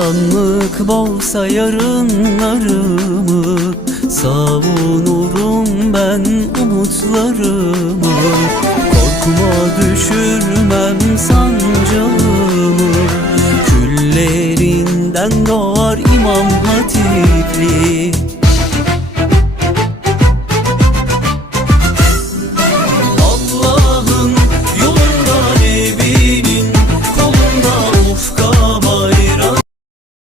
karanlık bolsa yarınlarımı Savunurum ben umutlarımı Korkuma düşürmem sancağımı Küllerinden doğar imam hatipli